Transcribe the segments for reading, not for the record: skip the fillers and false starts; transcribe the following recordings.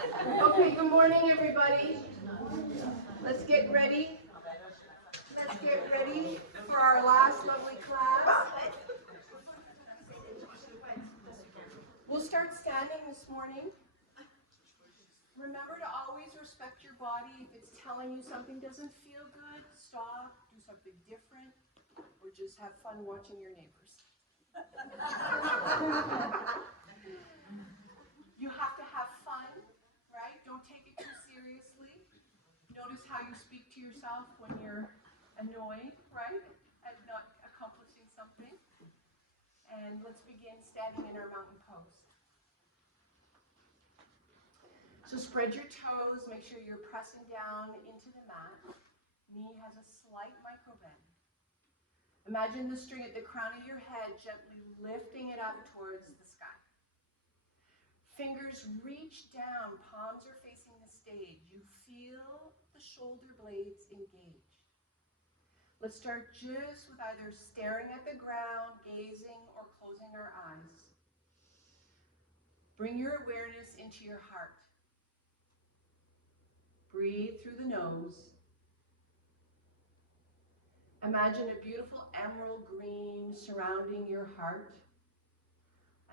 Okay, good morning, everybody. Let's get ready. Let's get ready for our last lovely class. We'll start standing this morning. Remember to always respect your body. If it's telling you something doesn't feel good, stop, do something different, or just have fun watching your neighbors. You have to have fun, right? Don't take it too seriously. Notice how you speak to yourself when you're annoyed, right? At not accomplishing something. And let's begin standing in our mountain pose. So spread your toes, make sure you're pressing down into the mat. Knee has a slight micro bend. Imagine the string at the crown of your head gently lifting it up towards the sky. Fingers reach down, palms are facing the stage. You feel the shoulder blades engaged. Let's start just with either staring at the ground, gazing, or closing our eyes. Bring your awareness into your heart. Breathe through the nose. Imagine a beautiful emerald green surrounding your heart.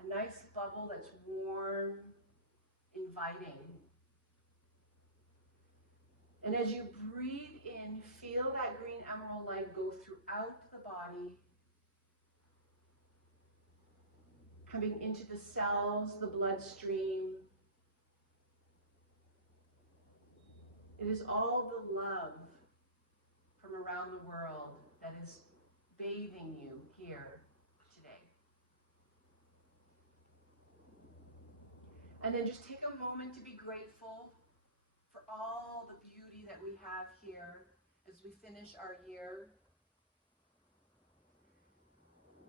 A nice bubble that's warm, inviting. And as you breathe in, feel that green emerald light go throughout the body, coming into the cells, the bloodstream. It is all the love from around the world that is bathing you here today. And then just take a moment to be grateful for all the beauty that we have here as we finish our year.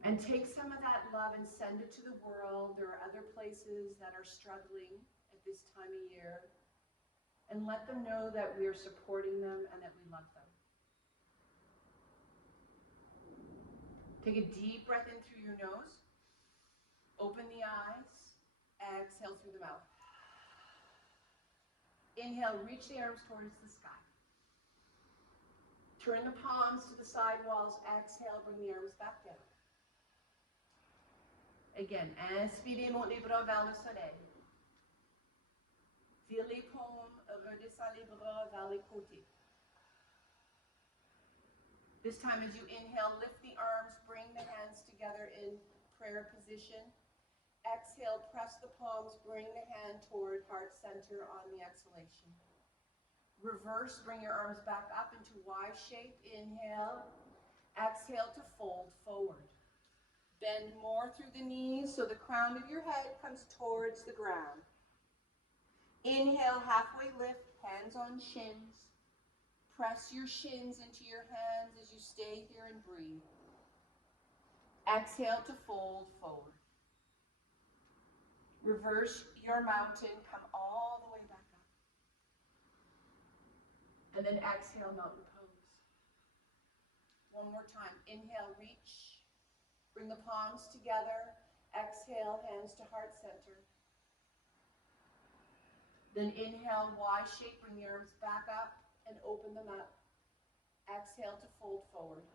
And take some of that love and send it to the world. There are other places that are struggling at this time of year. And let them know that we are supporting them and that we love them. Take a deep breath in through your nose. Open the eyes. Exhale through the mouth. Inhale, reach the arms towards the sky. Turn the palms to the side walls. Exhale, bring the arms back down. Again, inspirez, monte les bras vers le soleil. Vire les paumes, redescends les bras vers les côtés. This time as you inhale, lift the arms, bring the hands together in prayer position. Exhale, press the palms, bring the hand toward heart center on the exhalation. Reverse, bring your arms back up into Y shape. Inhale. Exhale to fold forward. Bend more through the knees so the crown of your head comes towards the ground. Inhale, halfway lift, hands on shins. Press your shins into your hands as you stay here and breathe. Exhale to fold forward. Reverse your mountain, come all the way back up. And then exhale, mountain pose. One more time. Inhale, reach. Bring the palms together. Exhale, hands to heart center. Then inhale, Y shape, bring the arms back up and open them up. Exhale to fold forward.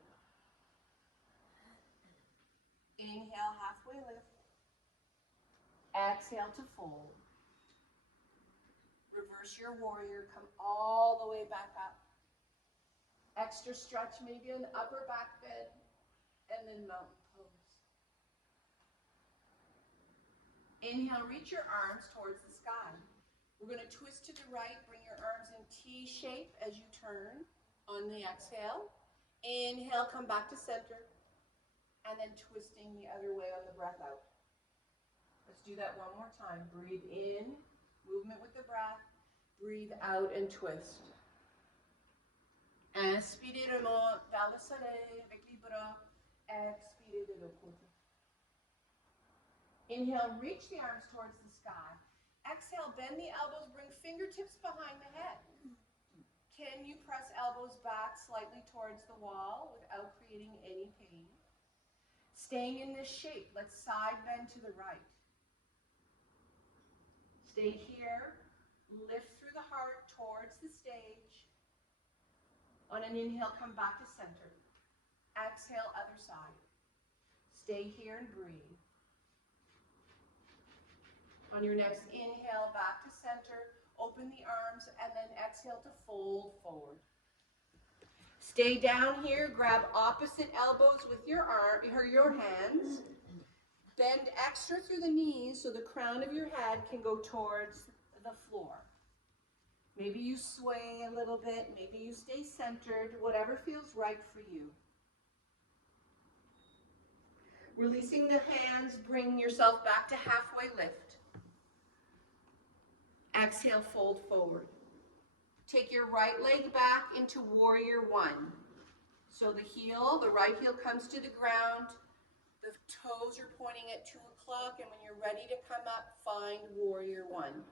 Inhale, halfway lift. Exhale to fold. Reverse your warrior, come all the way back up. Extra stretch, maybe an upper back bend, and then mountain pose. Inhale, reach your arms towards the sky. We're going to twist to the right, bring your arms in T shape as you turn on the exhale. Inhale, come back to center, and then twisting the other way on the breath out. Let's do that one more time. Breathe in, movement with the breath. Breathe out and twist. Inspirez, remonte vers le soleil avec les bras. Expirez de l'autre côté. Inhale, reach the arms towards the sky. Exhale, bend the elbows, bring fingertips behind the head. Can you press elbows back slightly towards the wall without creating any pain? Staying in this shape, let's side bend to the right. Stay here, Lift through the heart towards the stage. On an inhale, come back to center. Exhale, other side. Stay here and breathe. On your next inhale, back to center. Open the arms and then exhale to fold forward. Stay down here. Grab opposite elbows with your hands. Bend extra through the knees so the crown of your head can go towards the floor. Maybe you sway a little bit. Maybe you stay centered. Whatever feels right for you. Releasing the hands, bring yourself back to halfway lift. Exhale, fold forward. Take your right leg back into warrior one. So the right heel comes to the ground. The toes are pointing at 2 o'clock, and when you're ready to come up, find warrior one.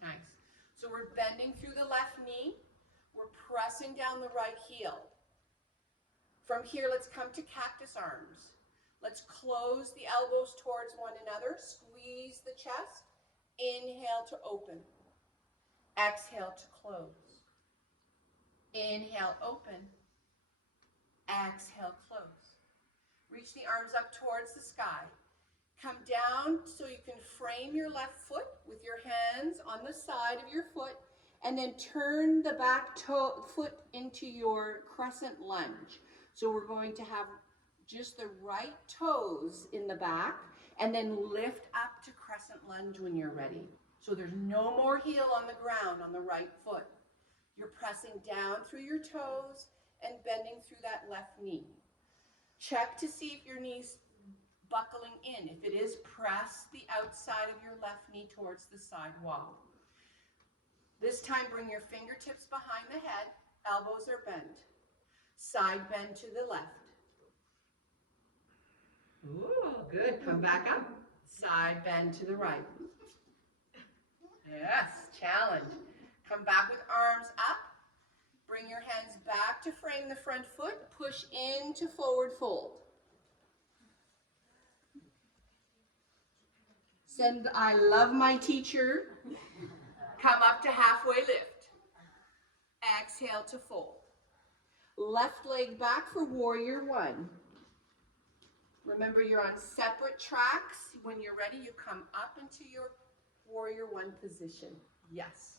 Nice. So we're bending through the left knee. We're pressing down the right heel. From here, let's come to cactus arms. Let's close the elbows towards one another. Squeeze the chest. Inhale to open. Exhale to close. Inhale, open. Exhale, close. Reach the arms up towards the sky. Come down so you can frame your left foot with your hands on the side of your foot, and then turn the back foot into your crescent lunge. So we're going to have just the right toes in the back, and then lift up to crescent lunge when you're ready. So there's no more heel on the ground on the right foot. You're pressing down through your toes and bending through that left knee. Check to see if your knee's buckling in. If it is, press the outside of your left knee towards the side wall. This time, bring your fingertips behind the head. Elbows are bent. Side bend to the left. Ooh, good. Come back up. Side bend to the right. Yes, challenge. Come back with arms up. Bring your hands back to frame the front foot. Push into forward fold. Send I love my teacher. Come up to halfway lift. Exhale to fold. Left leg back for warrior one. Remember, you're on separate tracks. When you're ready, you come up into your warrior one position. Yes.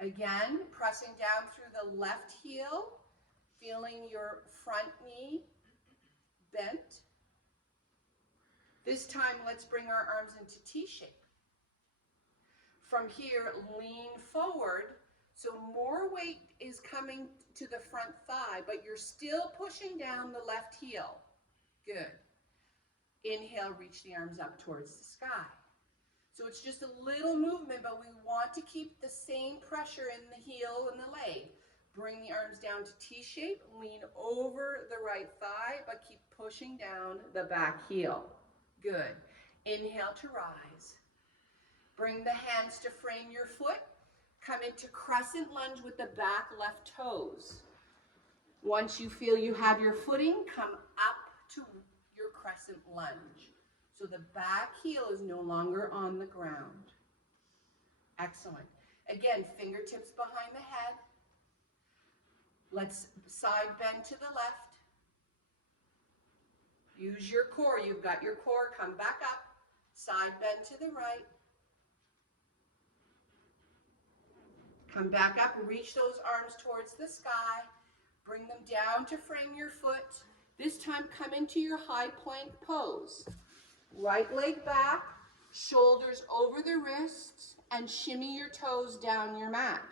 Again, pressing down through the left heel, feeling your front knee bent. This time, let's bring our arms into T-shape. From here, lean forward, so more weight is coming to the front thigh, but you're still pushing down the left heel. Good. Inhale, reach the arms up towards the sky. So it's just a little movement, but we want to keep the same pressure in the heel and the leg. Bring the arms down to T-shape, lean over the right thigh, but keep pushing down the back heel. Good. Inhale to rise. Bring the hands to frame your foot. Come into crescent lunge with the back left toes. Once you feel you have your footing, come up to your crescent lunge. So the back heel is no longer on the ground. Excellent. Again, fingertips behind the head. Let's side bend to the left. Use your core. You've got your core. Come back up. Side bend to the right. Come back up. Reach those arms towards the sky. Bring them down to frame your foot. This time, come into your high plank pose. Right leg back, shoulders over the wrists, and shimmy your toes down your mat.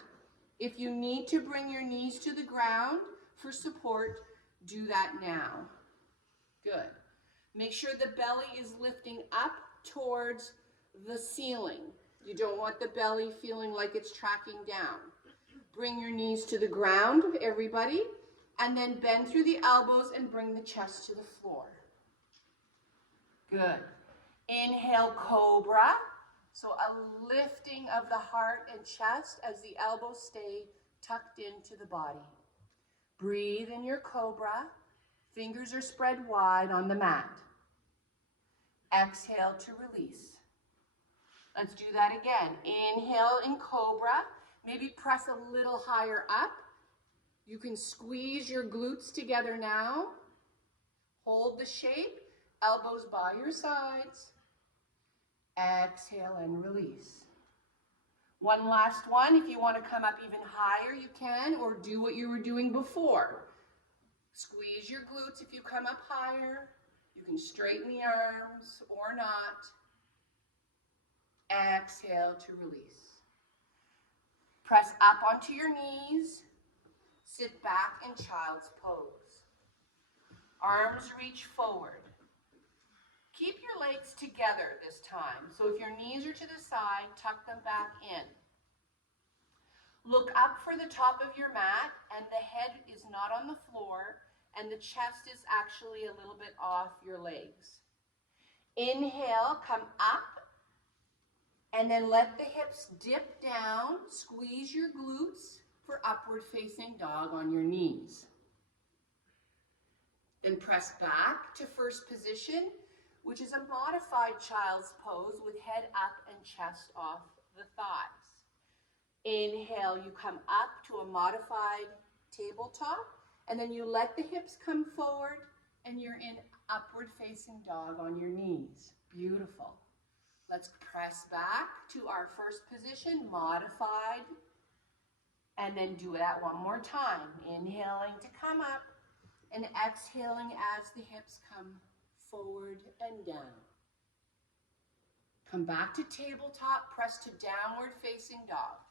If you need to bring your knees to the ground for support, do that now. Good. Make sure the belly is lifting up towards the ceiling. You don't want the belly feeling like it's tracking down. Bring your knees to the ground, everybody, and then bend through the elbows and bring the chest to the floor. Good. Inhale, cobra. So a lifting of the heart and chest as the elbows stay tucked into the body. Breathe in your cobra. Fingers are spread wide on the mat. Exhale to release. Let's do that again. Inhale in cobra. Maybe press a little higher up. You can squeeze your glutes together now. Hold the shape, elbows by your sides. Exhale and release. One last one. If you want to come up even higher, you can, or do what you were doing before. Squeeze your glutes if you come up higher. You can straighten the arms or not. Exhale to release. Press up onto your knees. Sit back in child's pose. Arms reach forward. Keep your legs together this time. So if your knees are to the side, tuck them back in. Look up for the top of your mat, and the head is not on the floor, and the chest is actually a little bit off your legs. Inhale, come up, and then let the hips dip down. Squeeze your glutes for upward facing dog on your knees. Then press back to first position, which is a modified child's pose with head up and chest off the thighs. Inhale, you come up to a modified tabletop, and then you let the hips come forward, and you're in upward facing dog on your knees. Beautiful. Let's press back to our first position, modified, and then do that one more time. Inhaling to come up, and exhaling as the hips come forward and down. Come back to tabletop, press to downward facing dog.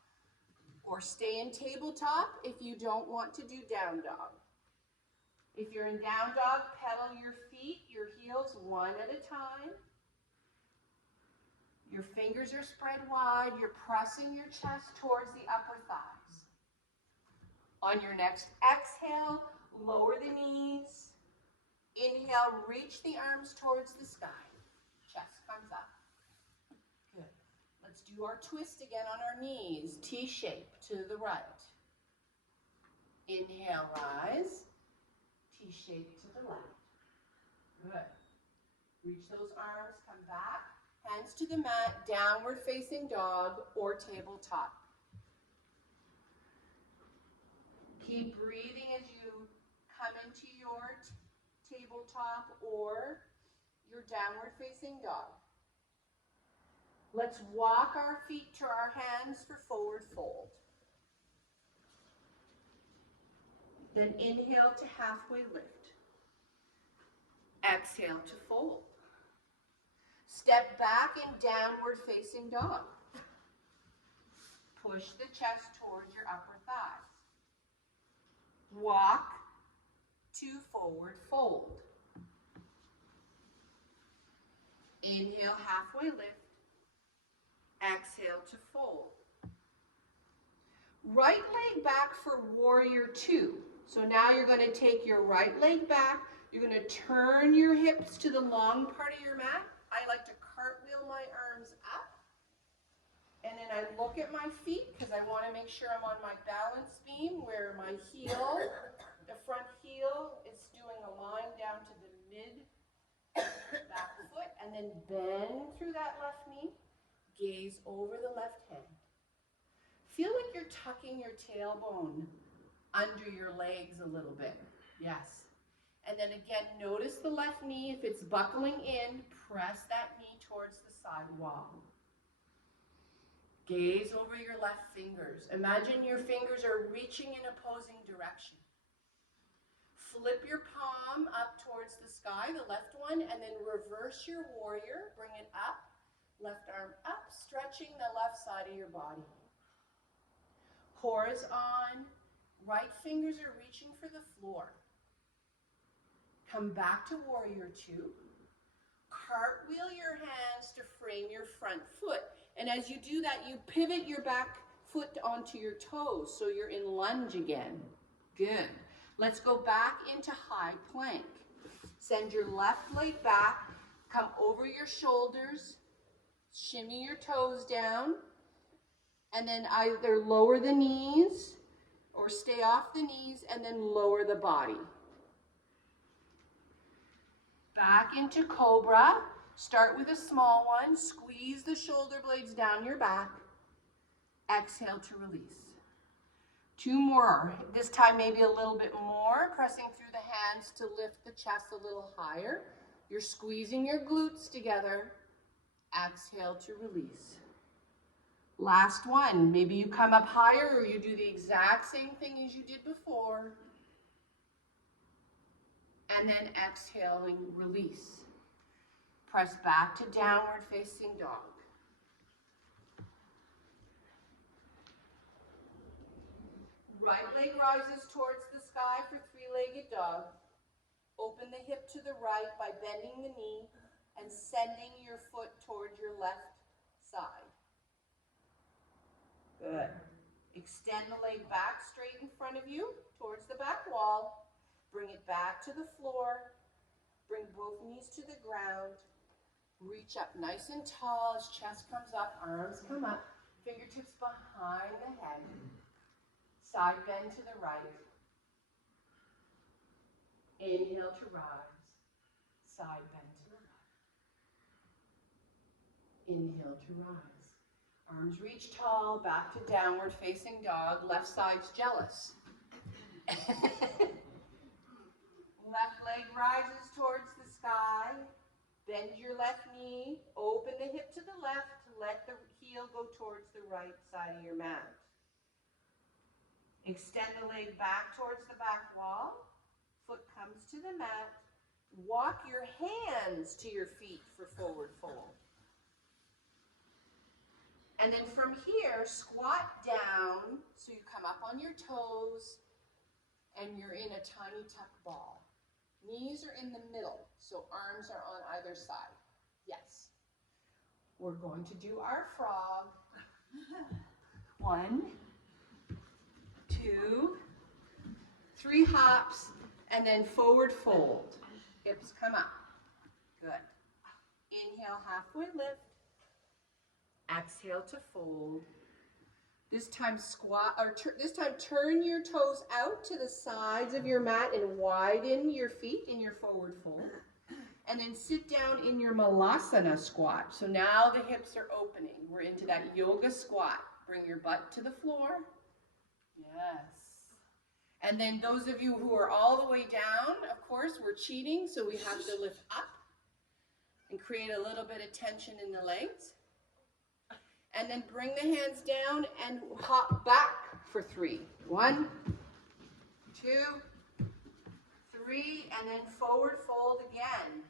Or stay in tabletop if you don't want to do down dog. If you're in down dog, pedal your feet, your heels one at a time. Your fingers are spread wide. You're pressing your chest towards the upper thighs. On your next exhale, lower the knees. Inhale, reach the arms towards the sky. Chest comes up. Good. Let's do our twist again on our knees. T-shape to the right. Inhale, rise. T-shape to the left. Good. Reach those arms, come back. Hands to the mat, downward facing dog or tabletop. Keep breathing as you come into your tabletop or your downward facing dog. Let's walk our feet to our hands for forward fold. Then inhale to halfway lift. Exhale to fold. Step back in downward facing dog. Push the chest towards your upper thighs. Walk to forward fold. Inhale, halfway lift. Exhale to fold. Right leg back for warrior two. So now you're going to take your right leg back. You're going to turn your hips to the long part of your mat. I like to cartwheel my arms up. And then I look at my feet because I want to make sure I'm on my balance beam where my heel, the front heel is doing a line down to the mid back foot. And then bend through that left knee. Gaze over the left hand. Feel like you're tucking your tailbone under your legs a little bit. Yes. And then again, notice the left knee. If it's buckling in, press that knee towards the side wall. Gaze over your left fingers. Imagine your fingers are reaching in opposing direction. Flip your palm up towards the sky, the left one, and then reverse your warrior. Bring it up. Left arm up, stretching the left side of your body. Core is on. Right fingers are reaching for the floor. Come back to warrior two. Cartwheel your hands to frame your front foot. And as you do that, you pivot your back foot onto your toes, so you're in lunge again. Good. Let's go back into high plank. Send your left leg back. Come over your shoulders. Shimmy your toes down. And then either lower the knees or stay off the knees and then lower the body. Back into cobra. Start with a small one. Squeeze the shoulder blades down your back. Exhale to release. 2 more. This time maybe a little bit more, pressing through the hands to lift the chest a little higher. You're squeezing your glutes together. Exhale to release. Last one. Maybe you come up higher or you do the exact same thing as you did before. And then exhaling, release. Press back to downward facing dog. Right leg rises towards the sky for three-legged dog. Open the hip to the right by bending the knee and sending your foot towards your left side. Good. Extend the leg back straight in front of you towards the back wall. Bring it back to the floor. Bring both knees to the ground. Reach up nice and tall as chest comes up, arms come up, fingertips behind the head. Side bend to the right. Inhale to rise. Side bend to the right. Inhale to rise. Arms reach tall, back to downward facing dog. Left side's jealous. Left leg rises towards the sky. Bend your left knee. Open the hip to the left. Let the heel go towards the right side of your mat. Extend the leg back towards the back wall. Foot comes to the mat. Walk your hands to your feet for forward fold. And then from here, squat down so you come up on your toes and you're in a tiny tuck ball. Knees are in the middle, so arms are on either side. Yes. We're going to do our frog. 1, 2, 3 hops, and then forward fold. Hips come up. Good. Inhale, halfway lift. Exhale to fold. This time turn your toes out to the sides of your mat and widen your feet in your forward fold. And then sit down in your malasana squat. So now the hips are opening. We're into that yoga squat. Bring your butt to the floor. Yes. And then those of you who are all the way down, of course, we're cheating, so we have to lift up and create a little bit of tension in the legs. And then bring the hands down and hop back for 3. 1, 2, 3, and then forward fold again.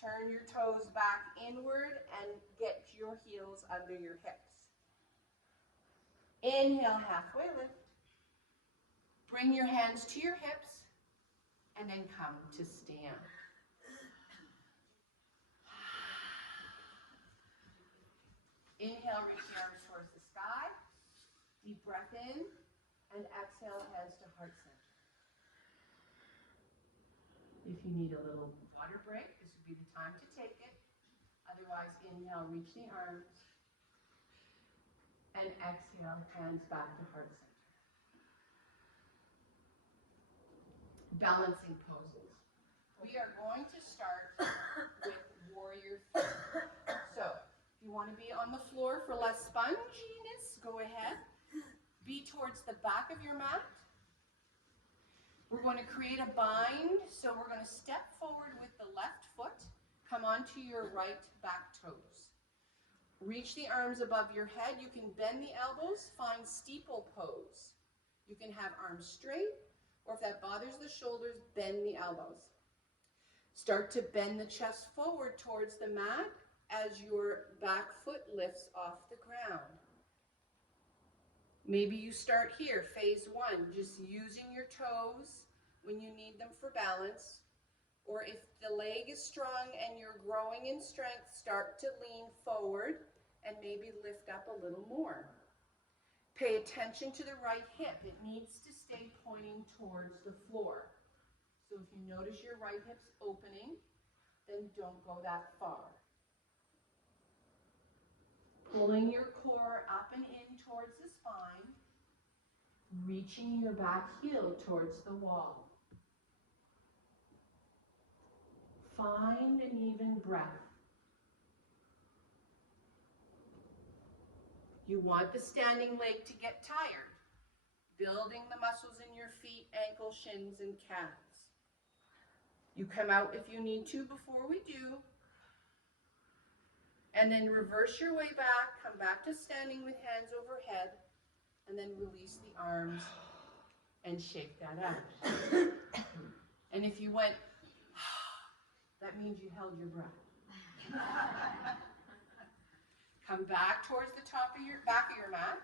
Turn your toes back inward and get your heels under your hips. Inhale, halfway lift. Bring your hands to your hips and then come to stand. Inhale, reach the arms towards the sky. Deep breath in and exhale, hands to heart center. If you need a little water break, this would be the time to take it. Otherwise, inhale, reach the arms. And exhale, hands back to heart center. Balancing poses. We are going to start with warrior three. So, if you want to be on the floor for less sponginess, go ahead. Be towards the back of your mat. We're going to create a bind, so we're going to step forward with the left foot, come onto your right back toes. Reach the arms above your head. You can bend the elbows, find steeple pose. You can have arms straight, or if that bothers the shoulders, bend the elbows. Start to bend the chest forward towards the mat as your back foot lifts off the ground. Maybe you start here, phase 1, just using your toes when you need them for balance. Or if the leg is strong and you're growing in strength, start to lean forward and maybe lift up a little more. Pay attention to the right hip. It needs to stay pointing towards the floor. So if you notice your right hip's opening, then don't go that far. Pulling your core up and in towards the spine, reaching your back heel towards the wall. Find an even breath. You want the standing leg to get tired, building the muscles in your feet, ankles, shins, and calves. You come out if you need to before we do. And then reverse your way back, come back to standing with hands overhead, and then release the arms and shake that out. And if you went, that means you held your breath. Come back towards the back of your mat,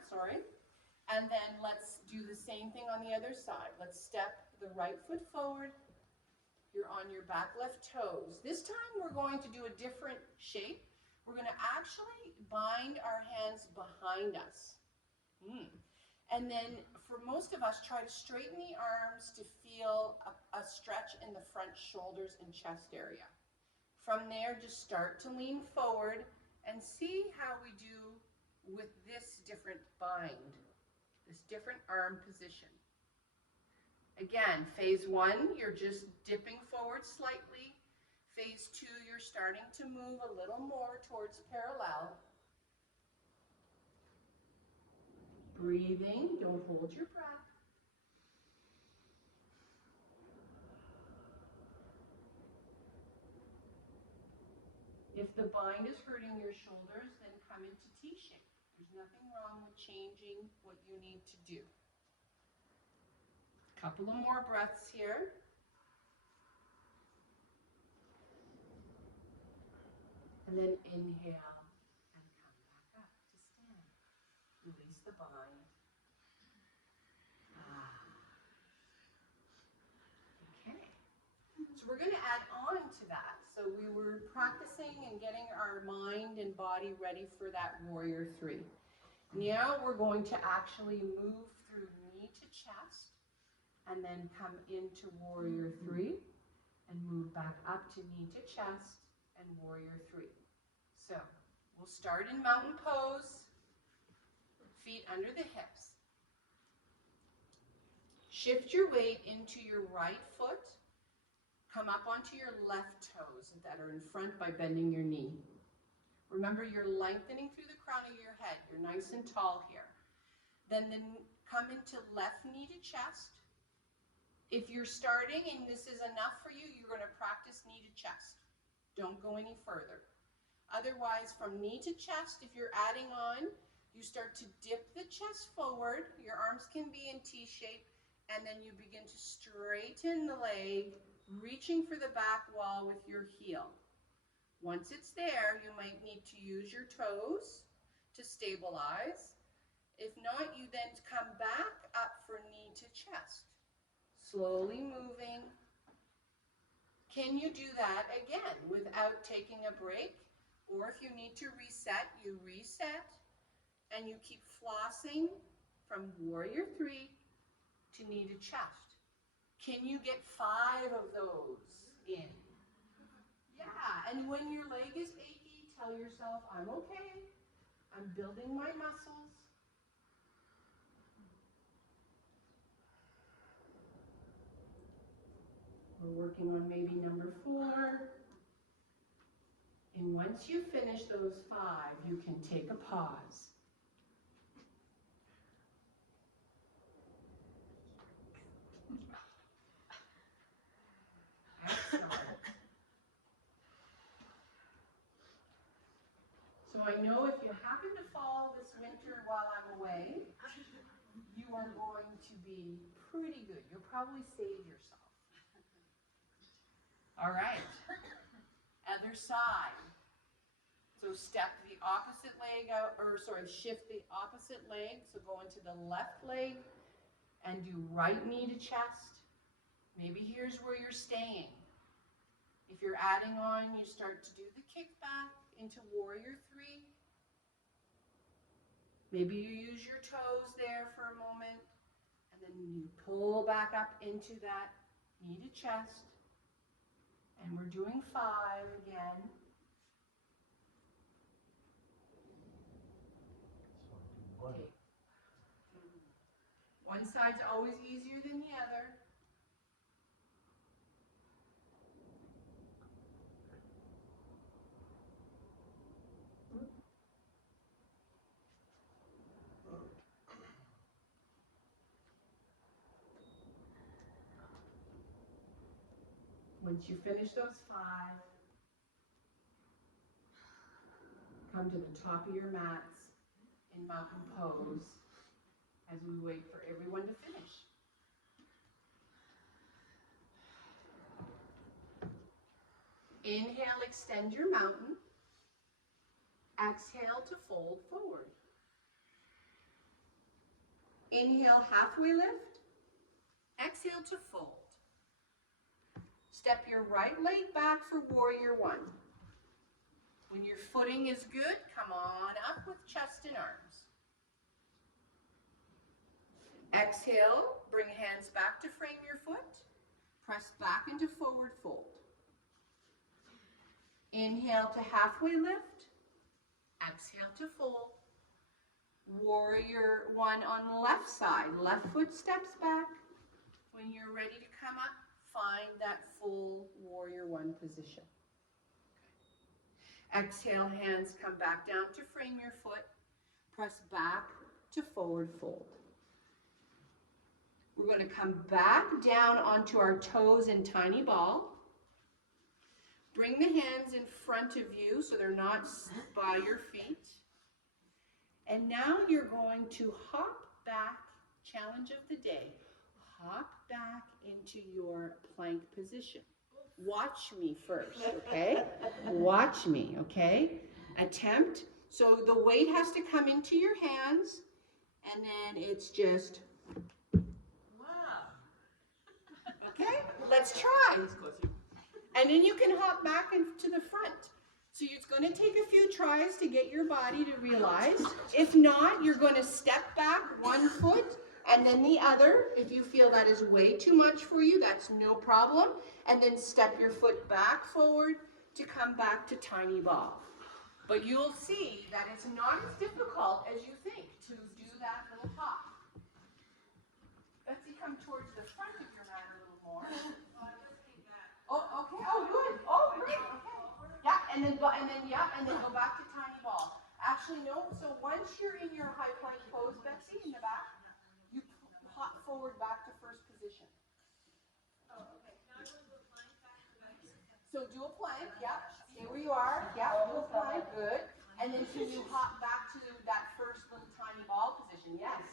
and then let's do the same thing on the other side. Let's step the right foot forward. You're on your back left toes. This time we're going to do a different shape. We're going to actually bind our hands behind us. And then for most of us, try to straighten the arms to feel a stretch in the front shoulders and chest area. From there, just start to lean forward and see how we do with this different bind, this different arm position. Again, phase 1, you're just dipping forward slightly. Phase 2, you're starting to move a little more towards parallel. Breathing, don't hold your breath. If the bind is hurting your shoulders, then come into T-shape. There's nothing wrong with changing what you need to do. Couple of more breaths here. And then inhale and come back up to stand. Release the bind. Okay. So we're going to add on to that. So we were practicing and getting our mind and body ready for that warrior 3. Now we're going to actually move through knee to chest and then come into warrior 3 and move back up to knee to chest and warrior 3. So we'll start in mountain pose, feet under the hips. Shift your weight into your right foot. Come up onto your left toes that are in front by bending your knee. Remember, you're lengthening through the crown of your head. You're nice and tall here. Then come into left knee to chest. If you're starting and this is enough for you, you're going to practice knee to chest. Don't go any further. Otherwise, from knee to chest, if you're adding on, you start to dip the chest forward. Your arms can be in T-shape, and then you begin to straighten the leg, reaching for the back wall with your heel. Once it's there, you might need to use your toes to stabilize. If not, you then come back up for knee to chest. Slowly moving. Can you do that again without taking a break? Or if you need to reset, you reset and you keep flossing from warrior 3 to knee to chest. Can you get 5 of those in? Yeah, and when your leg is achy, tell yourself, I'm okay. I'm building my muscles. We're working on maybe number 4. And once you finish those 5, you can take a pause. Excellent. So I know if you happen to fall this winter while I'm away, you are going to be pretty good. You'll probably save yourself. All right. Other side. So step the opposite leg out, shift the opposite leg. So go into the left leg and do right knee to chest. Maybe here's where you're staying. If you're adding on, you start to do the kickback into warrior 3. Maybe you use your toes there for a moment, and then you pull back up into that knee to chest. And we're doing 5 again. Okay. One side's always easier than the other. Once you finish those 5, come to the top of your mats in mountain pose as we wait for everyone to finish. Inhale, extend your mountain. Exhale to fold forward. Inhale, halfway lift. Exhale to fold. Step your right leg back for warrior 1. When your footing is good, come on up with chest and arms. Exhale, bring hands back to frame your foot. Press back into forward fold. Inhale to halfway lift. Exhale to fold. Warrior 1 on the left side. Left foot steps back. When you're ready to come up, find that full warrior 1 position. Exhale, hands come back down to frame your foot. Press back to forward fold. We're going to come back down onto our toes in tiny ball. Bring the hands in front of you so they're not by your feet. And now you're going to hop back, challenge of the day, hop back into your plank position. Watch me first, okay? Watch me, okay? Attempt. So the weight has to come into your hands, and then it's just, wow. Okay? Let's try. And then you can hop back into the front. So it's going to take a few tries to get your body to realize. If not, you're going to step back 1 foot and then the other. If you feel that is way too much for you, that's no problem. And then step your foot back forward to come back to tiny ball. But you'll see that it's not as difficult as you think to do that little hop. Betsy, come towards the front of your mat a little more. Oh, okay. Oh, good. Oh, great. Okay. Yeah, and then go back to tiny ball. Actually, no. So once you're in your high plank pose, Betsy, in the back, you hop forward back to first position. Oh, okay. Now I'm going to do a plank back to back. So do a plank. Yeah. Stay where you are. Yeah. Do a plank. Good. And then can you hop back to that first little tiny ball position? Yes.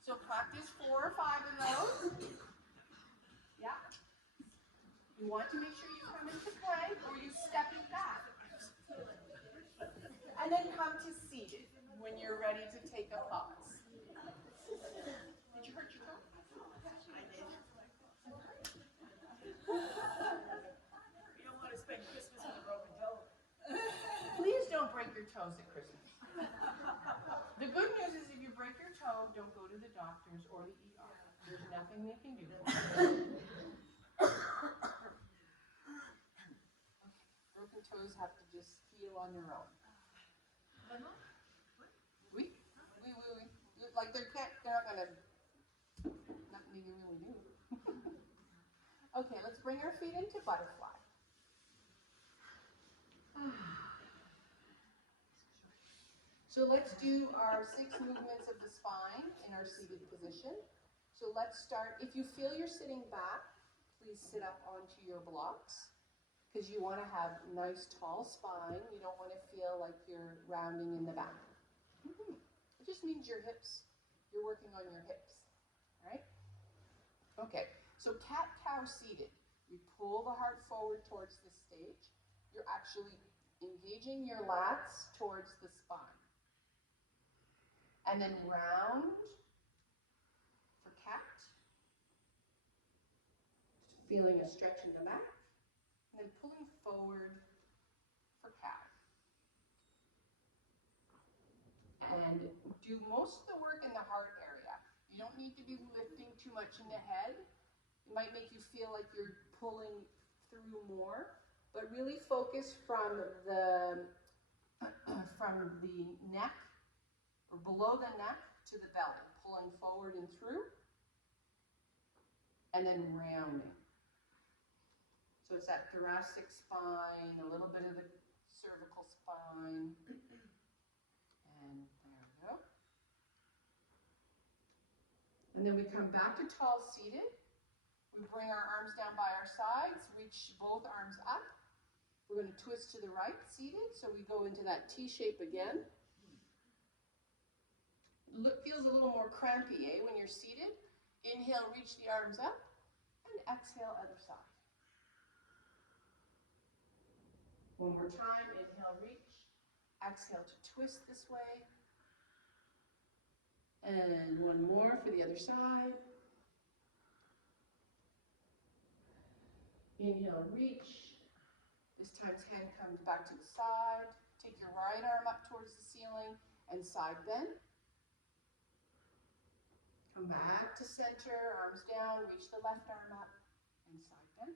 So practice 4 or 5 of those. Yeah. You want to make sure you come into plank or you step it back. And then come to seated when you're ready to take a pause. Did you hurt your toe? I did. You don't want to spend Christmas with a broken toe. Please don't break your toes at Christmas. The good news is if you break your toe, don't go to the doctors or the ER. There's nothing they can do. Broken toes have to just heal on their own. Oui. Like they're not gonna, nothing you can really do. Okay, let's bring our feet into butterfly. So let's do our 6 movements of the spine in our seated position. So let's start. If you feel you're sitting back, please sit up onto your blocks because you want to have nice tall spine. You don't want to feel like you're rounding in the back. It just means your hips, you're working on your hips, right? Okay, so cat-cow seated. You pull the heart forward towards the stage. You're actually engaging your lats towards the spine. And then round for cat. Feeling a stretch in the back. And then pulling forward for cow. And do most of the work in the heart area. You don't need to be lifting too much in the head. It might make you feel like you're pulling through more, but really focus from the neck or below the neck to the belly, pulling forward and through, and then rounding. So it's that thoracic spine, a little bit of the cervical spine, and there we go. And then we come back to tall seated. We bring our arms down by our sides, reach both arms up. We're going to twist to the right, seated, so we go into that T shape again. Feels a little more crampy, when you're seated. Inhale, reach the arms up, and exhale, other side. One more time, inhale, reach. Exhale to twist this way. And one more for the other side. Inhale, reach. This time hand comes back to the side. Take your right arm up towards the ceiling and side bend. Come back to center, arms down, reach the left arm up and side bend.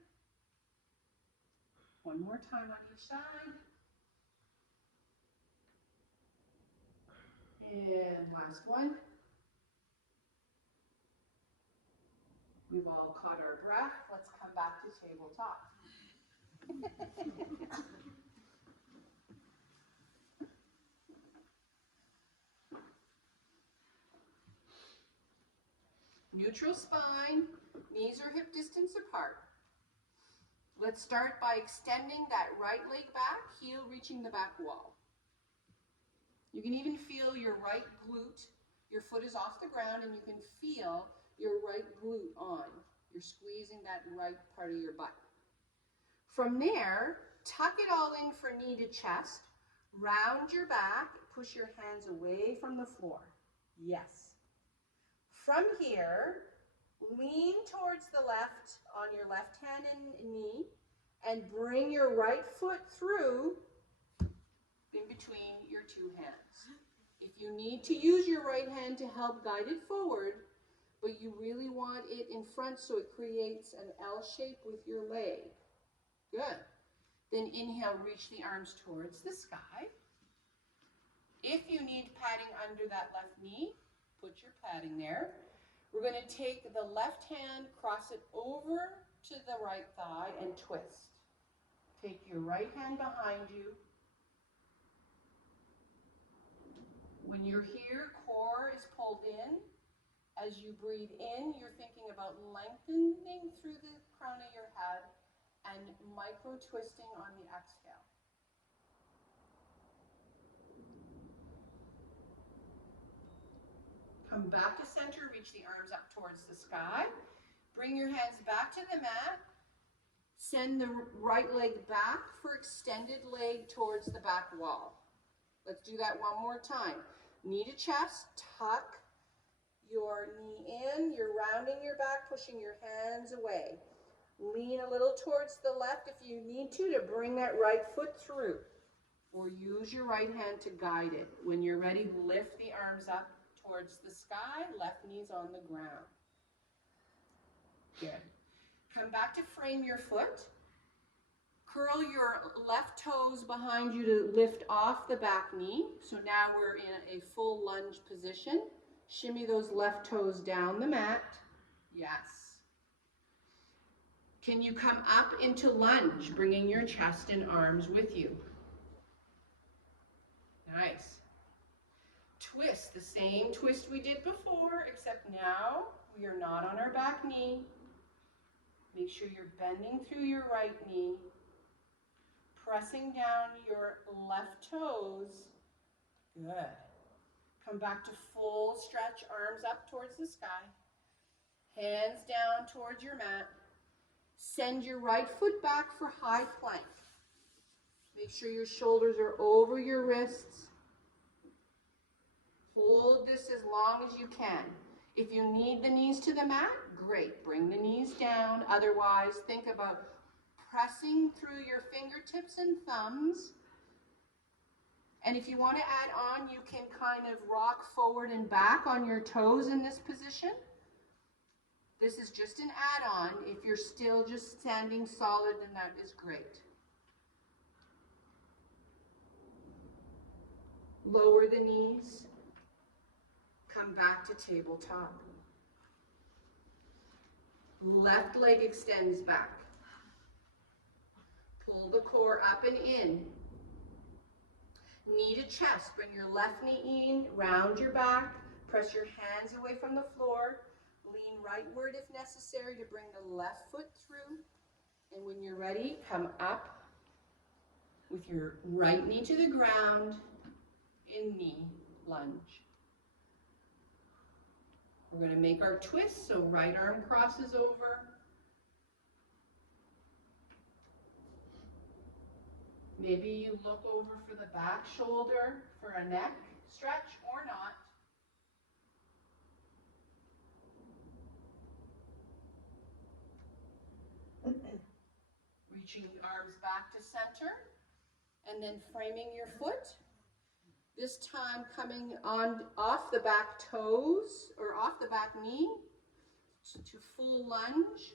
One more time on each side. And last one. We've all caught our breath. Let's come back to tabletop. Neutral spine, knees are hip distance apart. Let's start by extending that right leg back, heel reaching the back wall. You can even feel your right glute. Your foot is off the ground and you can feel your right glute on. You're squeezing that right part of your butt. From there, tuck it all in for knee to chest. Round your back, push your hands away from the floor. Yes. From here, lean towards the left on your left hand and knee and bring your right foot through in between your two hands. If you need to use your right hand to help guide it forward, but you really want it in front so it creates an L shape with your leg. Good. Then inhale, reach the arms towards the sky. If you need padding under that left knee, put your padding there. We're going to take the left hand, cross it over to the right thigh and twist. Take your right hand behind you. When you're here, core is pulled in. As you breathe in, you're thinking about lengthening through the crown of your head and micro twisting on the exhale. Come back to center, reach the arms up towards the sky. Bring your hands back to the mat. Send the right leg back for extended leg towards the back wall. Let's do that one more time. Knee to chest, tuck your knee in. You're rounding your back, pushing your hands away. Lean a little towards the left if you need to bring that right foot through. Or use your right hand to guide it. When you're ready, lift the arms up towards the sky, left knee's on the ground. Good. Come back to frame your foot. Curl your left toes behind you to lift off the back knee. So now we're in a full lunge position. Shimmy those left toes down the mat. Yes. Can you come up into lunge, bringing your chest and arms with you? Nice. Twist, the same twist we did before, except now we are not on our back knee. Make sure you're bending through your right knee, pressing down your left toes. Good. Come back to full stretch, arms up towards the sky. Hands down towards your mat. Send your right foot back for high plank. Make sure your shoulders are over your wrists. Hold this as long as you can. If you need the knees to the mat, great. Bring the knees down. Otherwise, think about pressing through your fingertips and thumbs. And if you want to add on, you can kind of rock forward and back on your toes in this position. This is just an add-on. If you're still just standing solid, then that is great. Lower the knees. Come back to tabletop. Left leg extends back. Pull the core up and in. Knee to chest. Bring your left knee in, round your back. Press your hands away from the floor. Lean rightward if necessary to bring the left foot through. And when you're ready, come up with your right knee to the ground in knee lunge. We're going to make our twist, so right arm crosses over. Maybe you look over for the back shoulder for a neck stretch or not. Reaching the arms back to center and then framing your foot. This time coming on off the back toes or off the back knee to full lunge.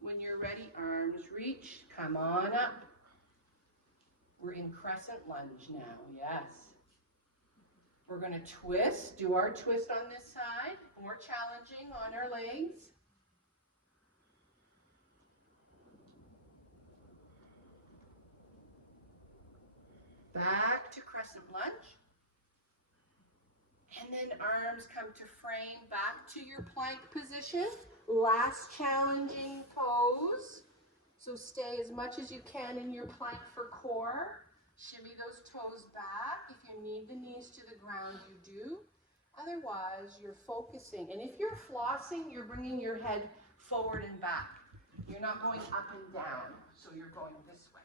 When you're ready, arms reach, come on up. We're in crescent lunge now, yes. We're going to twist, do our twist on this side, more challenging on our legs. Back to crescent lunge. And then arms come to frame back to your plank position. Last challenging pose. So stay as much as you can in your plank for core. Shimmy those toes back. If you need the knees to the ground, you do. Otherwise, you're focusing. And if you're flossing, you're bringing your head forward and back. You're not going up and down. So you're going this way.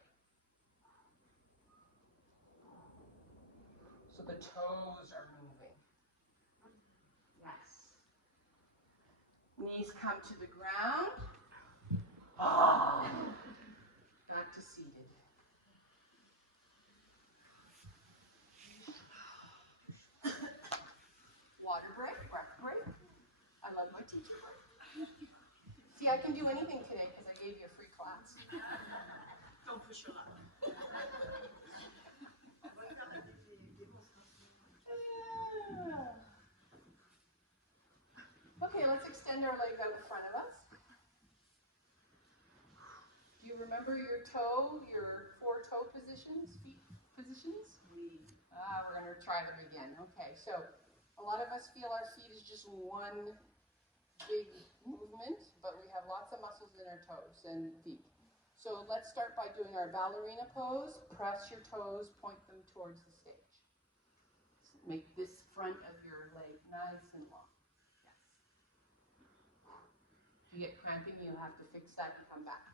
So the toes are moving. Yes. Knees come to the ground. Ah. Back to seated. Water break, breath break. I love my teacher break. See, I can do anything today because I gave you a free class. Don't push your luck. Okay, let's extend our leg out in front of us. Do you remember your toe, your 4 toe positions, feet positions? We're going to try them again. Okay, so a lot of us feel our feet is just one big movement, but we have lots of muscles in our toes and feet. So let's start by doing our ballerina pose. Press your toes, point them towards the stage. Make this front of your leg nice and long. Yes. If you get cramping, you'll have to fix that and come back.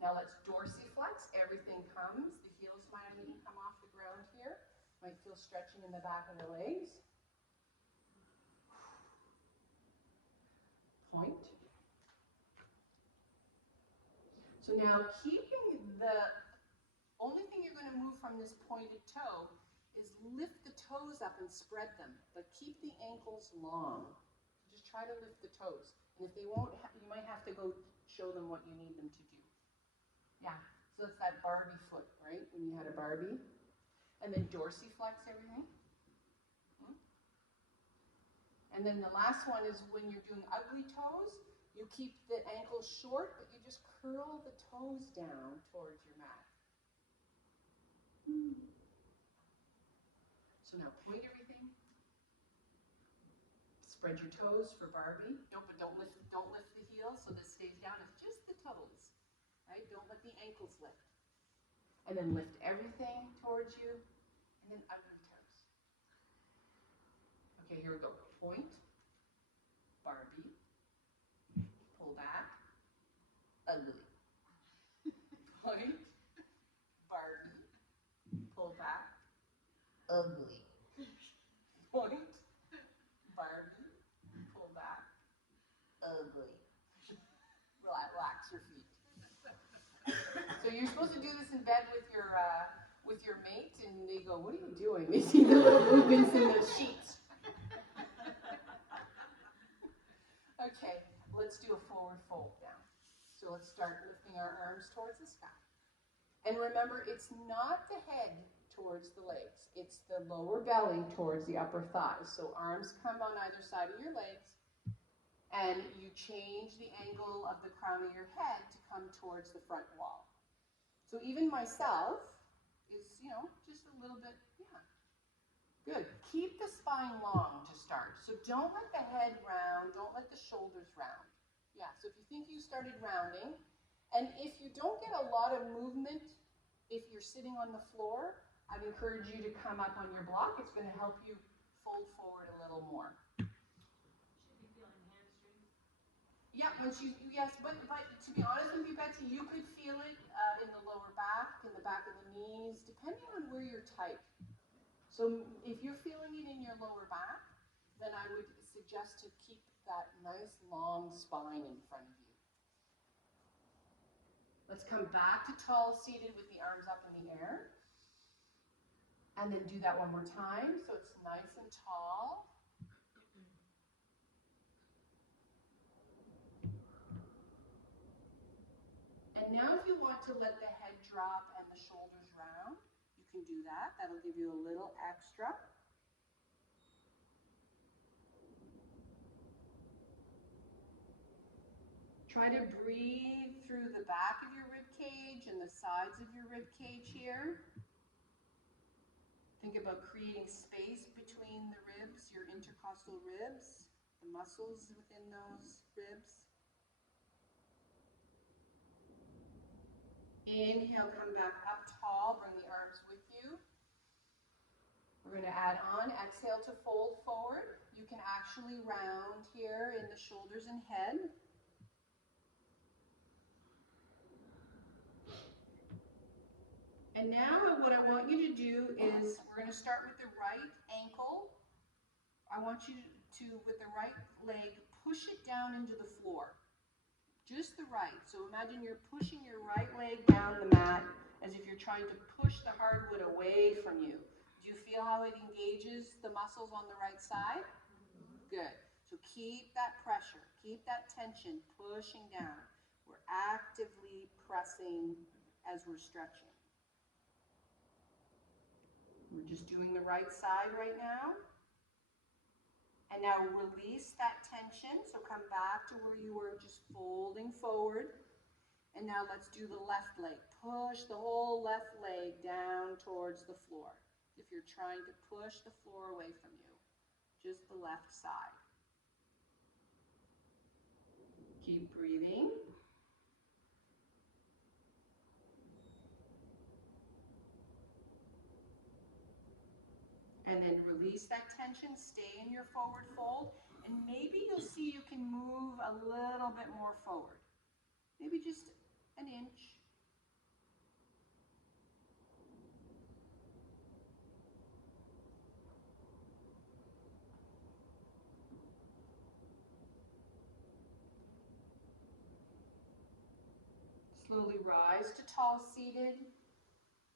Now let's dorsiflex. Everything comes. The heels might even come off the ground here. Might feel stretching in the back of the legs. Point. So now keeping the only thing you're going to move from this pointed toe is lift the toes up and spread them, but keep the ankles long. Just try to lift the toes. And if they won't, you might have to go show them what you need them to do. Yeah, so it's that Barbie foot, right? When you had a Barbie. And then dorsiflex everything. And then the last one is when you're doing ugly toes, you keep the ankles short, but you just curl the toes down towards your mat. So now point everything. Spread your toes for Barbie. But don't lift the heels so this stays down. It's just the toes. Right? Don't let the ankles lift. And then lift everything towards you. And then ugly toes. Okay, here we go. Point. Barbie. Pull back. Ugly. Point. Barbie. Pull back. Ugly. Point. Barbie. Pull back. Ugly. Relax your feet. So you're supposed to do this in bed with your mate, and they go, "What are you doing?" They see the little movements in the sheets. Okay, let's do a forward fold now. So let's start lifting our arms towards the sky. And remember, it's not the head towards the legs. It's the lower belly towards the upper thighs. So arms come on either side of your legs, and you change the angle of the crown of your head to come towards the front wall. So even myself is, just a little bit, yeah. Good. Keep the spine long to start. So don't let the head round, don't let the shoulders round. Yeah, so if you think you started rounding, and if you don't get a lot of movement, if you're sitting on the floor, I'd encourage you to come up on your block. It's going to help you fold forward a little more. Should be feeling hamstrings. Yeah, yes, but to be honest with you, Betsy, you could feel it in the lower back, in the back of the knees, depending on where you're tight. So if you're feeling it in your lower back, then I would suggest to keep that nice long spine in front of you. Let's come back to tall seated with the arms up in the air. And then do that one more time so it's nice and tall. And now if you want to let the head drop and the shoulders round, you can do that. That'll give you a little extra. Try to breathe through the back of your rib cage and the sides of your rib cage here. Think about creating space between the ribs, your intercostal ribs, the muscles within those ribs. Inhale, come back up tall, bring the arms with you. We're going to add on, exhale to fold forward. You can actually round here in the shoulders and head. And now what I want you to do is, we're going to start with the right ankle. I want you to, with the right leg, push it down into the floor. Just the right. So imagine you're pushing your right leg down the mat as if you're trying to push the hardwood away from you. Do you feel how it engages the muscles on the right side? Good. So keep that pressure, keep that tension pushing down. We're actively pressing as we're stretching. We're just doing the right side right now. And now release that tension. So come back to where you were just folding forward. And now let's do the left leg. Push the whole left leg down towards the floor. If you're trying to push the floor away from you, just the left side. Keep breathing. And then release that tension, stay in your forward fold, and maybe you'll see you can move a little bit more forward. Maybe just an inch. Slowly rise to tall seated.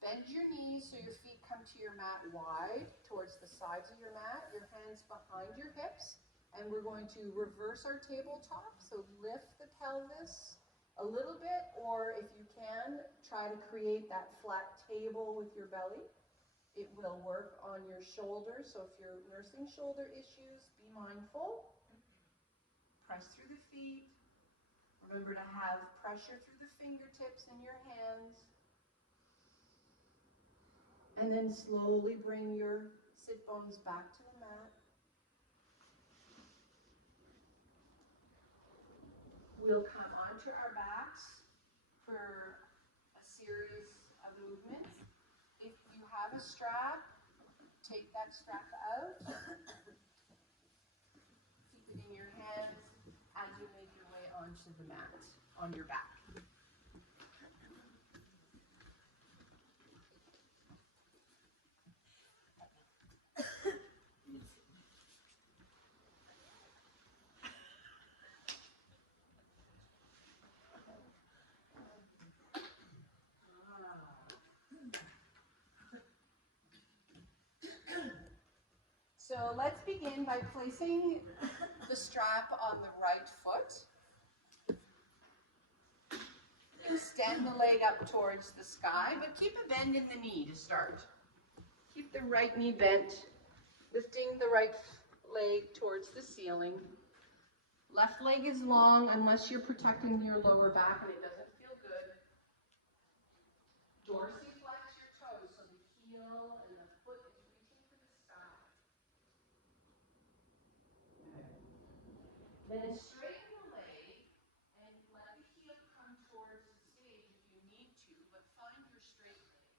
Bend your knees so your feet come to your mat wide towards the sides of your mat, your hands behind your hips, and we're going to reverse our tabletop. So lift the pelvis a little bit, or if you can, try to create that flat table with your belly. It will work on your shoulders, so if you're nursing shoulder issues, be mindful. Press through the feet. Remember to have pressure through the fingertips and your hands. And then slowly bring your sit bones back to the mat. We'll come onto our backs for a series of movements. If you have a strap, take that strap out. Keep it in your hands as you make your way onto the mat, on your back. So let's begin by placing the strap on the right foot. Extend the leg up towards the sky, but keep a bend in the knee to start. Keep the right knee bent, lifting the right leg towards the ceiling. Left leg is long unless you're protecting your lower back and it doesn't feel good. Dorsiflex your toes so the heel and the foot is reaching for the sky. Then straighten the leg and let the heel come towards the stage if you need to, but find your straight leg.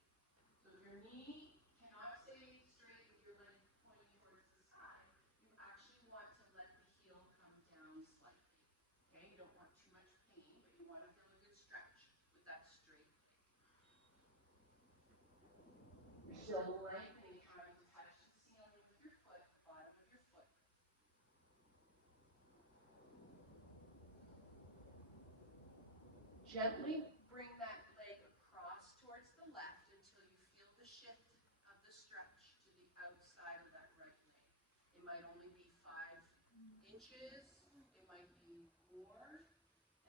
So if your knee cannot stay straight with your leg pointing towards the side, you actually want to let the heel come down slightly. Okay, you don't want too much pain, but you want to feel a good stretch with that straight leg. You're still lengthening, trying to touch the ceiling with your foot, the bottom of your foot. Gently bring that leg across towards the left until you feel the shift of the stretch to the outside of that right leg. It might only be 5 inches, it might be more,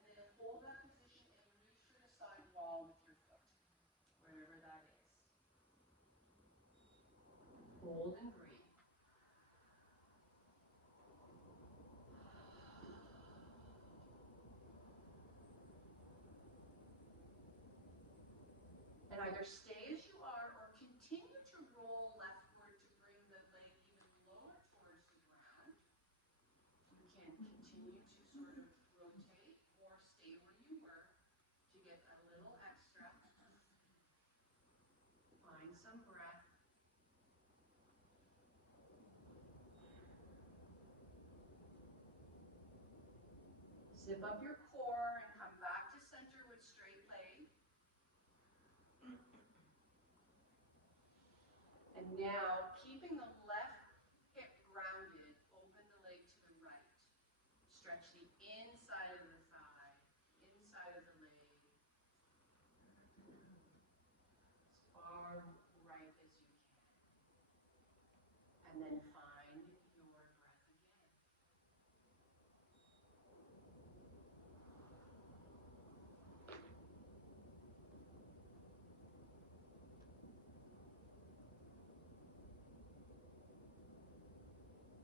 and then hold that position and reach for the side wall with your foot, wherever that is. Hold and breathe. And either stay as you are or continue to roll leftward to bring the leg even lower towards the ground. You can continue to sort of rotate or stay where you were to get a little extra. Find some breath. Zip up your core and come back to center with straight leg. And now, keeping the left hip grounded, open the leg to the right. Stretch the inside of the thigh, inside of the leg, as far right as you can. And then find your breath again.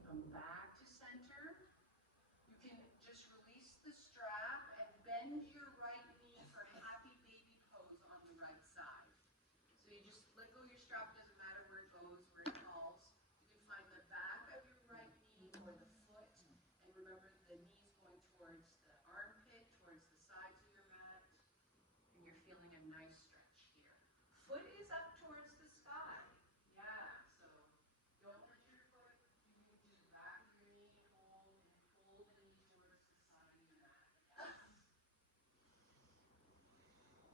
Come back to center. You can just release the strap and bend your right knee for happy baby pose on the right side. So you just let go of your strap, doesn't matter where it goes, where it falls. You can find the back of your right knee or the foot, and remember the knee is going towards the armpit, towards the sides of your mat, and you're feeling a nice stretch here. Foot is up towards the sky. Yeah, so don't let your foot, you can do the back of your knee and pull the knee towards the side of your mat. Yes.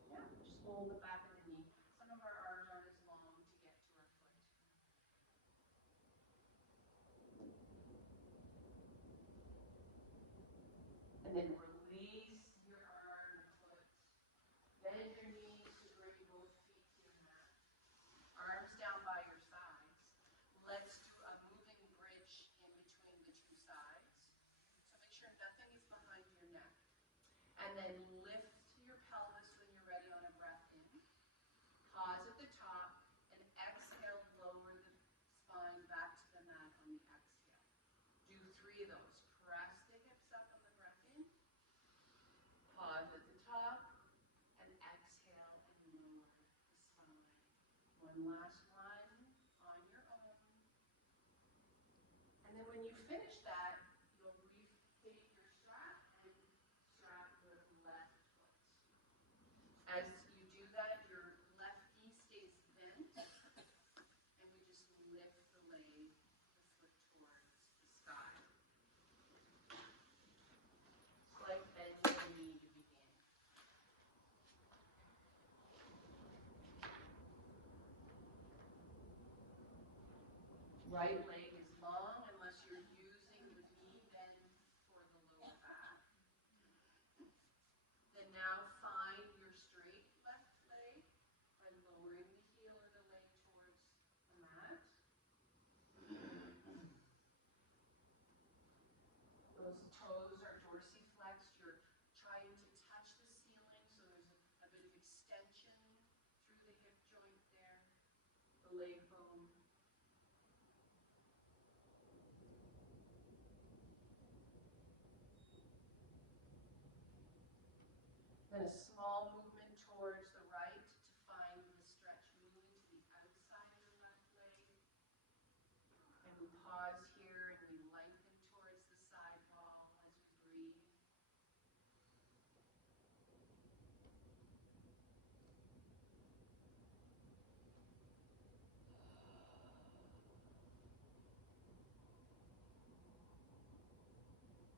Yeah, just hold the back of the knee. Some of our arms aren't as long to get to our foot. And then release your arm and foot. Bend your knees to bring both feet to your mat. Arms down by your sides. Let's do a moving bridge in between the two sides. So make sure nothing is behind your neck. And then lift your pelvis when you're ready on a breath in. Pause at the top and exhale, lower the spine back to the mat on the exhale. Do 3 of those. Press the hips up on the breath in. Pause at the top and exhale and lower the spine. One last one on your own. And then when you finish that, you'll retake your strap and strap your left foot. As you do that, your left knee stays bent, and we just lift the leg, the foot towards the sky. Slight bend in the knee to begin. Right leg is long unless you're using the knee bend for the lower back. Then now find your straight left leg by lowering the heel of the leg towards the mat. Those toes are dorsiflexed. You're trying to touch the ceiling, so there's a bit of extension through the hip joint there, the leg bone. Then a small movement towards the right to find the stretch moving to the outside of the left leg. And we pause here and we lengthen towards the side wall as we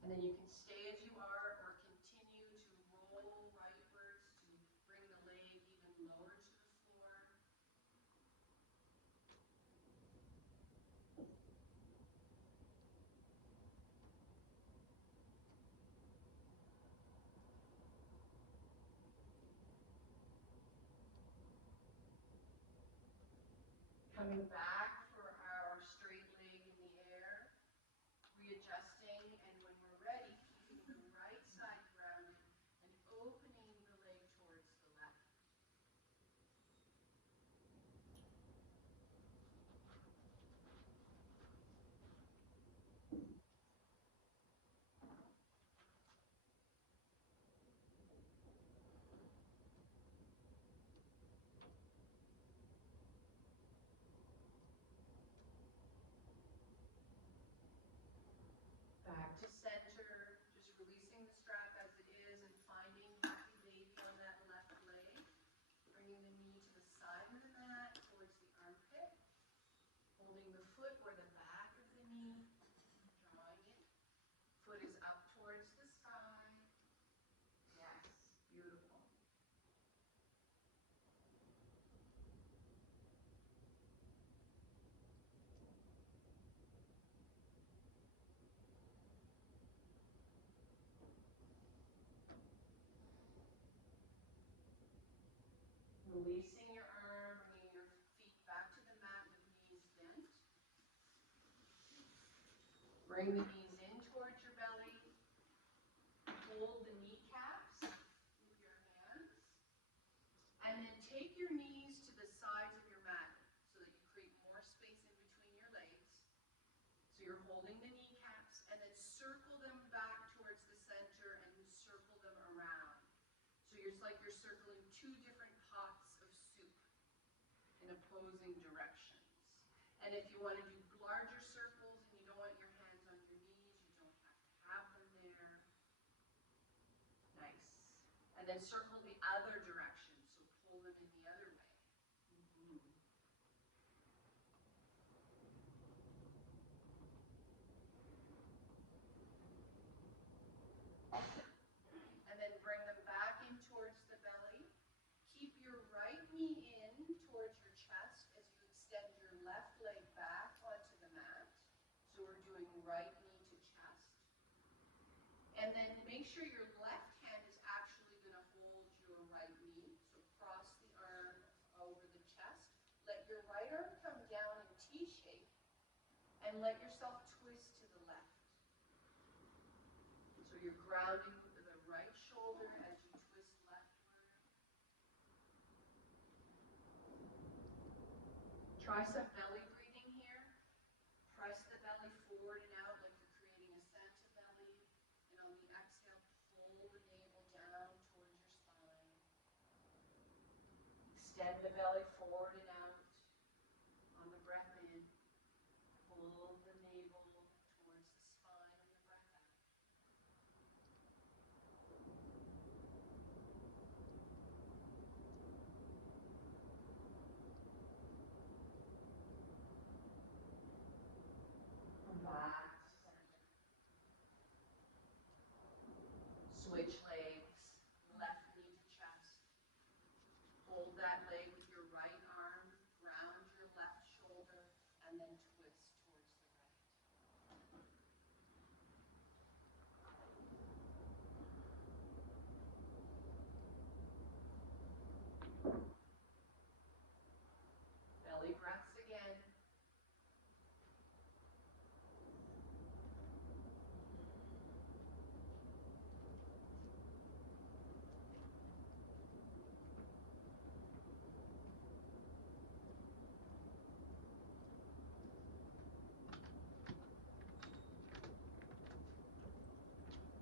And then you can stay as you are or continue to roll rightwards to bring the leg even lower to the floor. Coming back for our straight leg in the air, readjusting, and when we're ready, keeping the right side grounded and opening the leg towards the left. Back to center, just releasing the strap as it is and finding happy baby on that left leg. Bringing the knee to the side of the mat towards the armpit. Holding the foot or the back of the knee, drawing it. Foot is up towards the sky. Yes, beautiful. Releasing your arm, bringing your feet back to the mat with knees bent. Bring the knees in towards your belly. Hold the kneecaps with your hands. And then take your knees to the sides of your mat so that you create more space in between your legs. So you're holding the kneecaps and then circle them back towards the center and circle them around. So it's like you're circling two different pots of soup in opposing directions. And if you want to do larger circles and you don't want your hands on your knees, you don't have to have them there. Nice. And then circle the other direction, so pull them in the other way. And then bring them back in towards the belly. Keep your right knee in towards your chest as you extend your left leg back onto the mat. So we're doing right knee to chest. And then make sure your left hand is actually going to hold your right knee. So cross the arm over the chest. Let your right arm come down in T shape. And let yourself twist to the left. So you're grounding the right shoulder as you twist leftward. Try some belly breathing here. Press the belly forward and out like you're creating a Santa belly. And on the exhale, pull the navel down towards your spine. Extend the belly forward and out. On the breath in, pull the navel towards the spine on the breath out. Come back to center. Switch legs, left knee to chest. Hold that leg with your right arm, ground your left shoulder, and then twist towards the right. Belly breaths again.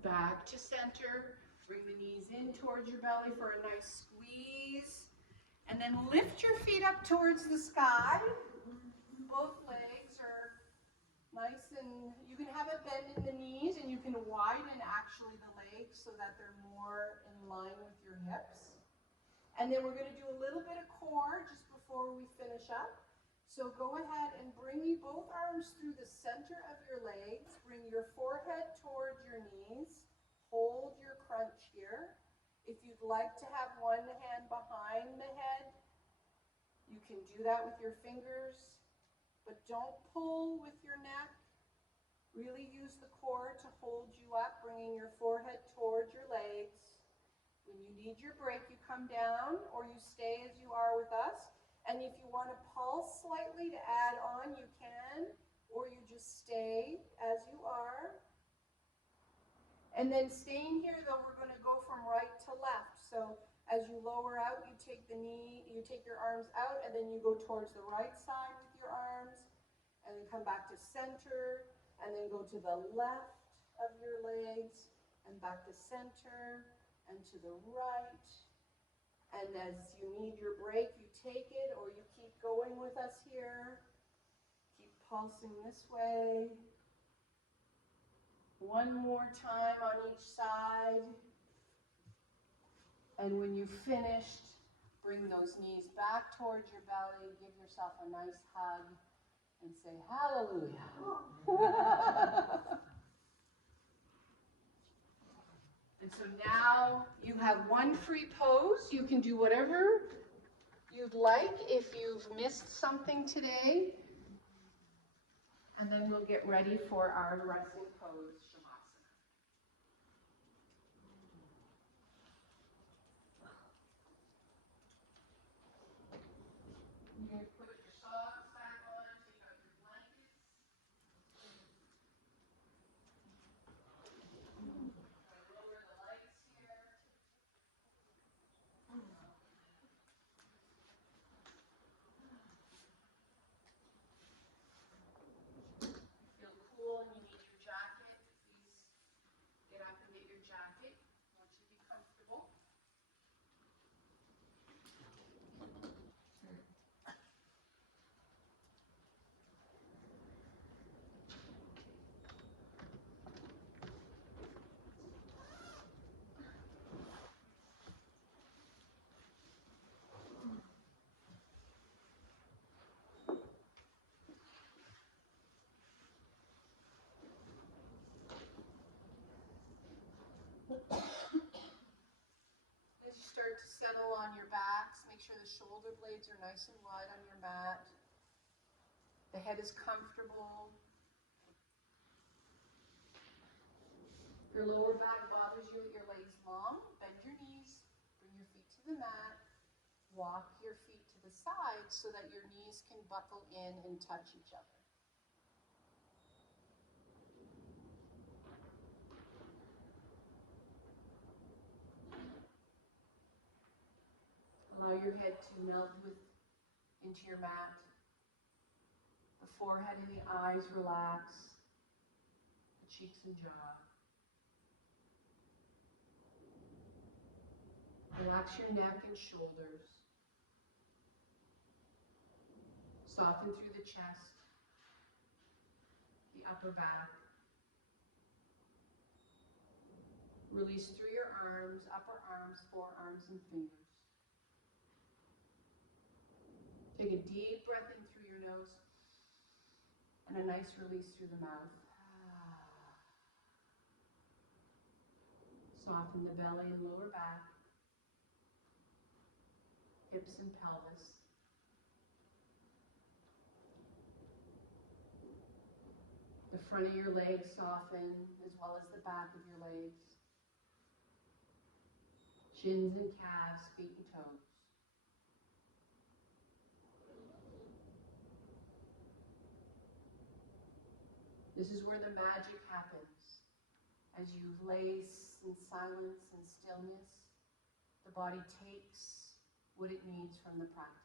Back to center. Bring the knees in towards your belly for a nice squeeze. And then lift your feet up towards the sky. Both legs are nice, and you can have a bend in the knees and you can widen actually the legs so that they're more in line with your hips. And then we're going to do a little bit of core just before we finish up. So go ahead and bring both arms through the center of your legs. Bring your forehead towards your knee. like to have one hand behind the head, you can do that with your fingers, but don't pull with your neck. Really use the core to hold you up, bringing your forehead towards your legs. When you need your break, you come down or you stay as you are with us. And if you want to pulse slightly to add on, you can, or you just stay as you are. And then staying here, though, we're going to go from right to left. So as you lower out, you take your arms out, and then you go towards the right side with your arms, and then come back to center, and then go to the left of your legs, and back to center, and to the right. And as you need your break, you take it, or you keep going with us here. Keep pulsing this way. One more time on each side. And when you've finished, bring those knees back towards your belly, give yourself a nice hug, and say hallelujah. And so now you have one free pose. You can do whatever you'd like if you've missed something today. And then we'll get ready for our resting pose, Shavasana. You're going to put your socks back on, take out your blankets. Lower the lights here. Feel cool and you need your jacket. Please get up and get your jacket. I want you to be comfortable. As you start to settle on your backs, make sure the shoulder blades are nice and wide on your mat. The head is comfortable. If your lower back bothers you with your legs long, bend your knees, bring your feet to the mat, walk your feet to the side so that your knees can buckle in and touch each other. Allow your head to melt into your mat. The forehead and the eyes relax. The cheeks and jaw. Relax your neck and shoulders. Soften through the chest, the upper back. Release through your arms, upper arms, forearms, and fingers. Take a deep breath in through your nose and a nice release through the mouth. Soften the belly and lower back, hips and pelvis. The front of your legs soften as well as the back of your legs. Shins and calves, feet and toes. This is where the magic happens. As you lay in silence and stillness, the body takes what it needs from the practice.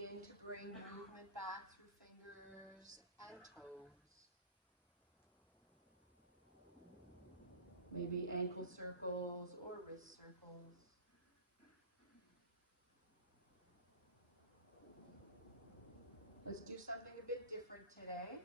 begin to bring movement back through fingers and toes. Maybe ankle circles or wrist circles. Let's do something a bit different today.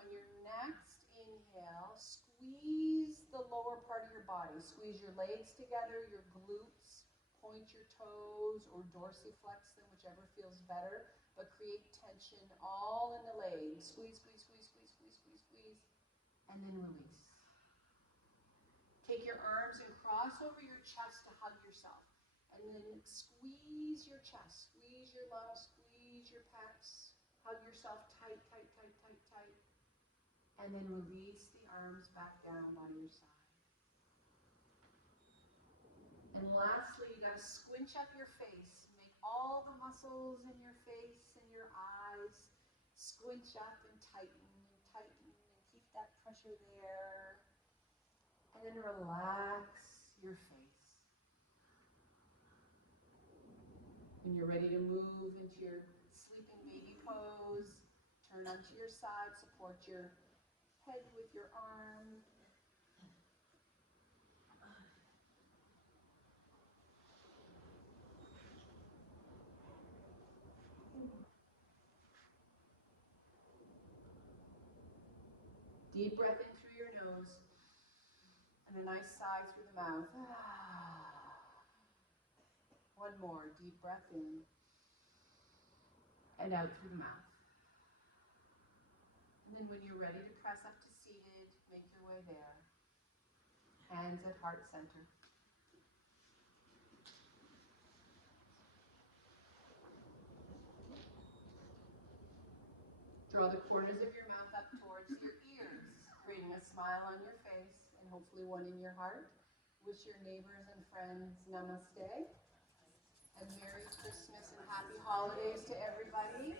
On your next inhale, squeeze the lower part of your body. Squeeze your legs together, your glutes, point your toes or dorsiflex them, whichever feels better, but create tension all in the legs. Squeeze, squeeze, squeeze, squeeze, squeeze, squeeze, squeeze, and then release. Take your arms and cross over your chest to hug yourself. And then squeeze your chest, squeeze your lungs, squeeze your pecs. Hug yourself tight, tight, tight, tight, tight. And then release the arms back down by your side. And lastly, you got to squinch up your face. Make all the muscles in your face and your eyes squinch up and tighten and keep that pressure there. And then relax your face. When you're ready to move into your sleeping baby pose, turn onto your side, support your head with your arm. Deep breath in through your nose, and a nice sigh through the mouth. One more, deep breath in, and out through the mouth. And then when you're ready to press up to seated, make your way there. Hands at heart center. Draw the corners of your mouth up towards your ears, creating a smile on your face and hopefully one in your heart. Wish your neighbors and friends namaste. And Merry Christmas and Happy Holidays to everybody.